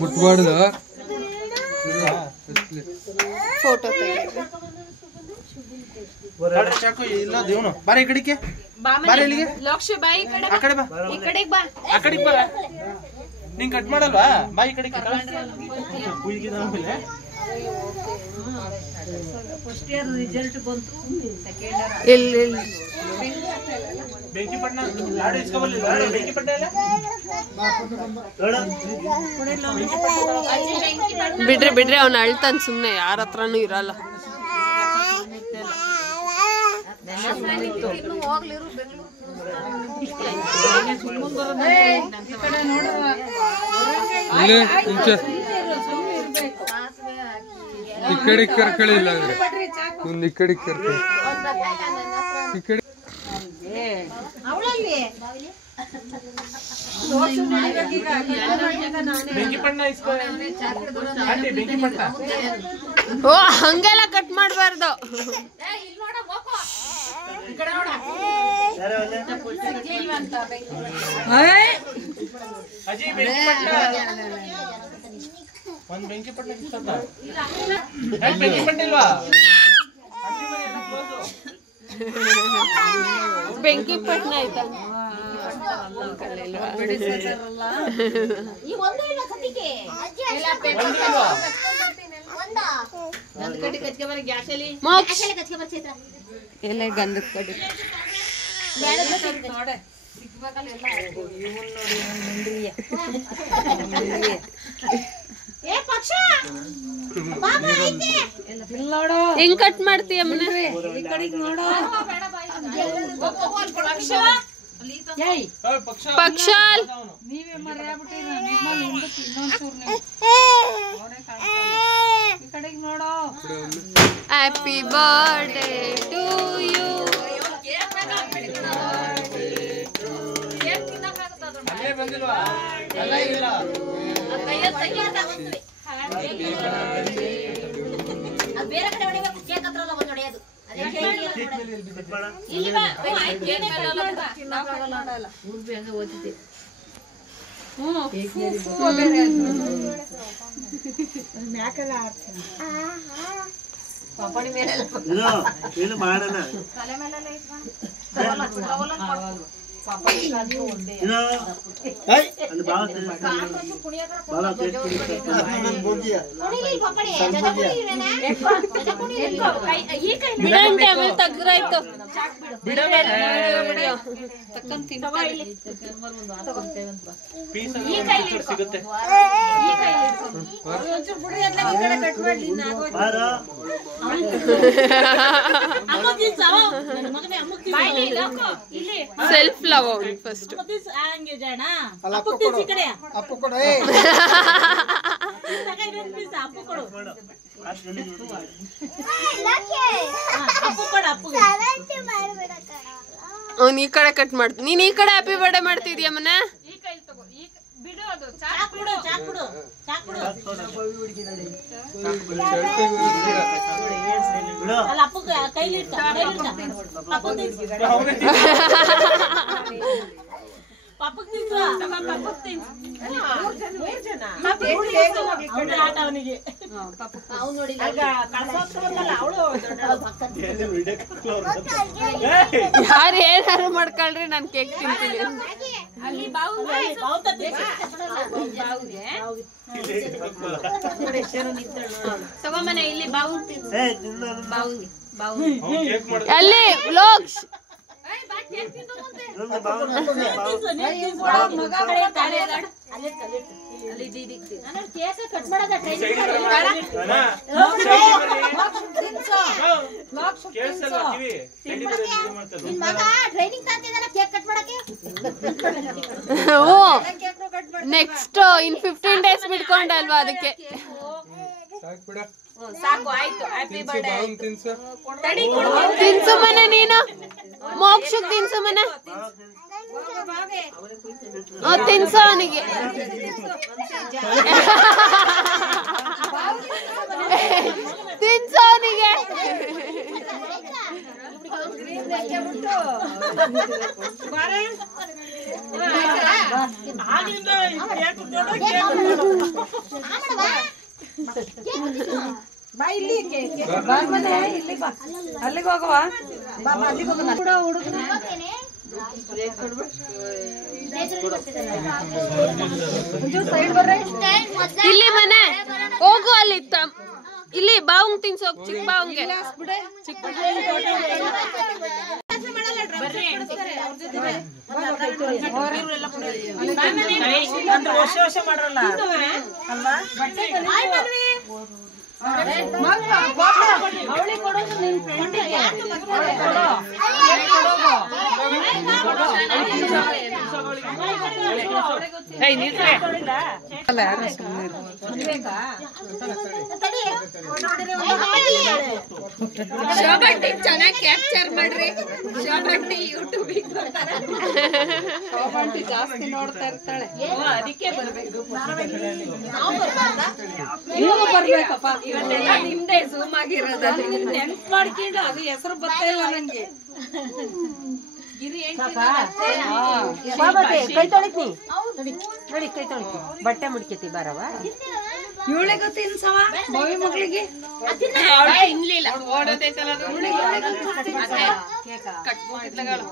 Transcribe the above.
ಮುಟ್ಬಾರ್ದು photo ಚಾಕು ಇಲ್ಲ ದೇವನು ಬಾರಿ ಈ ಕಡೆಗೆ ಬಾರಿ ಇಲ್ಲಿಗೆ ಲಕ್ಷ್ಯ ಬಾಯಿ ಆ ಕಡೆ ಬಾ ಈ ಕಡೆಗೆ ಬಾ ಆ ಕಡೆಗೆ ಬಾ ನೀನ್ ಕಟ್ ಮಾಡಲ್ವಾ ಬಾಯಿ ಕಡೆಗೆ ಆಮೇಲೆ ಫಸ್ಟ್ ಇಯರ್ ರಿಸಲ್ಟ್ ಬಂತು ಸೆಕೆಂಡ್ ಇಯರ್ ಇಲ್ಲಿ ಬೆಂಕಿ ಪಟ್ಟಣ ಲಾಡು ಇಸ್ಕೊಬಲ್ಲಿ ಲಾಡು ಬೆಂಕಿ ಪಟ್ಟ ಇಲ್ಲ ಬಿಡ್ರಿ ಬಿಡ್ರಿ ಅವ್ನ ಅಳ್ತಾನ ಸುಮ್ನೆ ಯಾರ ಹತ್ರನೂ ಇರಲ್ಲ ಈ ಕಡೆ ಕರ್ಕಳಿ ಇಲ್ಲ ಅಂದ್ರೆ ಒಂದು ಈ ಕಡೆ ಕರ್ಕಳಿ ಈ ಕಡೆ ಬೆಂಕಿ ಪಟ್ಟ ಇಸ್ಕೊ ಆಂಟಿ ಬೆಂಕಿ ಪಟ್ಟ ಓ ಹಂಗೆಲ್ಲ ಕಟ್ ಮಾಡಬಾರ್ದು ಅಜಿ ಬೆಂಕಿ ಪಟ್ಟ ಒಂದ್ ಬೆಂಕಿ ಪಟ್ಟ ಇಷ್ಟದ ಬೆಂಕಿ ಪಟ್ಟ ಇಲ್ವಾ ಬೆಂಕಿ ಪಟ್ನ ಆಯ್ತಾ ಎಲ್ಲ ಗಂಧದ ಕಡೆ ಹೆಂಗ್ ಕಟ್ ಮಾಡ್ತೀಯ ಪಕ್ಷಾಲ್ ಹ್ಯಾಪಿ ಬರ್ಡೇ ಟು ಯು ಅಲ್ಲೇ ಬಂದಿಲ್ವಾ ಅಲ್ಲ ಇಲ್ಲ ಬೇರೆ ಕಡೆ ಹೊಡಿಬೇಕು ಕೇಕ್ ಹತ್ರ ಎಲ್ಲ ಬಂದು ಹೊಡೆಯೋದು ಪಾಪಡಿ ಮೇಲೆ ಏನು ಮಾಡೋಣ ತಗ್ರಾಯ್ತು ಸಿಗುತ್ತೆ ಸೆಲ್ಫ್ ಲವ್ ಅವ್ನಿಗೆ ಫಸ್ಟ್ ಅವ್ನು ಈ ಕಡೆ ಕಟ್ ಮಾಡ್ತೀನಿ ನೀನ್ ಈ ಕಡೆ ಹ್ಯಾಪಿ ಬರ್ಡೇ ಮಾಡ್ತಿದ್ಯಾ ಮನೆ ಯಾರು ಏನಾರು ಮಾಡ್ಕೊಳ್ರಿ ನಾನ್ ಕೇಕ್ ತಿಂತೀನಿ ತಗೊಂಬನೆ ಇಲ್ಲಿ ಅಲ್ಲಿ ವ್ಲಾಗ್ಸ್ ನೆಕ್ಸ್ಟ್ ಇನ್ 15 days ಬಿಟ್ಕೊಂಡಲ್ವಾ ಅದಕ್ಕೆ ಸಾಕು ಆಯ್ತು ಹ್ಯಾಪಿ ಬರ್ಡೇ ತಿನ್ಸು ಮನೆ ನೀನು ಮೋಕ್ಷಕ್ ತಿನ್ಸು ಮನೆ ತಿನ್ಸು ಅವನಿಗೆ ತಿನ್ಸು ಅವನಿಗೆ ಅಲ್ಲಿಗೆ ಹೋಗುವ ಇಲ್ಲಿ ಮನೆ ಹೋಗು ಅಲ್ಲಿ ಇಲ್ಲಿ ಬಾವಂಗ್ ತಿನ್ಸೋಗ್ ಚಿಕ್ಕ ಬಾವಂಗೆ ವರ್ಷ ಮಾಡ್ರಲ್ಲ ಅಲ್ವಾ ಅವಳಿ ಕೊಡೋದು ನಿನ್ ಫ್ರೆಂಡಿಗೆ ಶೋಭಂಟಿ ಚೆನ್ನಾಗಿ ಕ್ಯಾಪ್ಚರ್ ಮಾಡ್ರಿ ಶೋಭಂಟಿ ಯೂಟ್ಯೂಬಿಗೆ ಶೋಭಂಟಿ ಜಾಸ್ತಿ ನೋಡ್ತಾ ಇರ್ತಾಳೆ ಅದಕ್ಕೆ ಬರ್ಬೇಕು ನೀವು ಬರ್ಬೇಕಪ್ಪ ಇವತ್ತೆಲ್ಲ ನಿಮ್ದೇ ಝೂಮ್ ಆಗಿರೋದು ನೆನ್ಪ್ ಮಾಡ್ಕೊಂಡು ಅದು ಹೆಸರು ಬರ್ತಾ ಇಲ್ಲ ನಂಗೆ ಕೈ ತೊಳಿತಿ ನೋಡಿ ಕೈ ತೊಳಿತಿ ಬಟ್ಟೆ ಮುಡ್ಕತಿ ಬರವ ಇವಳಿಗೂ ತಿನ್ಸವ ಬವಿ ಮಗಳಿಗೆ ಇನ್ಲಿಲ್ಲ ಓಡೋದೈತಲ್ಲ ಕಟ್ಕೊಂಡಿದ್ಲಗಳು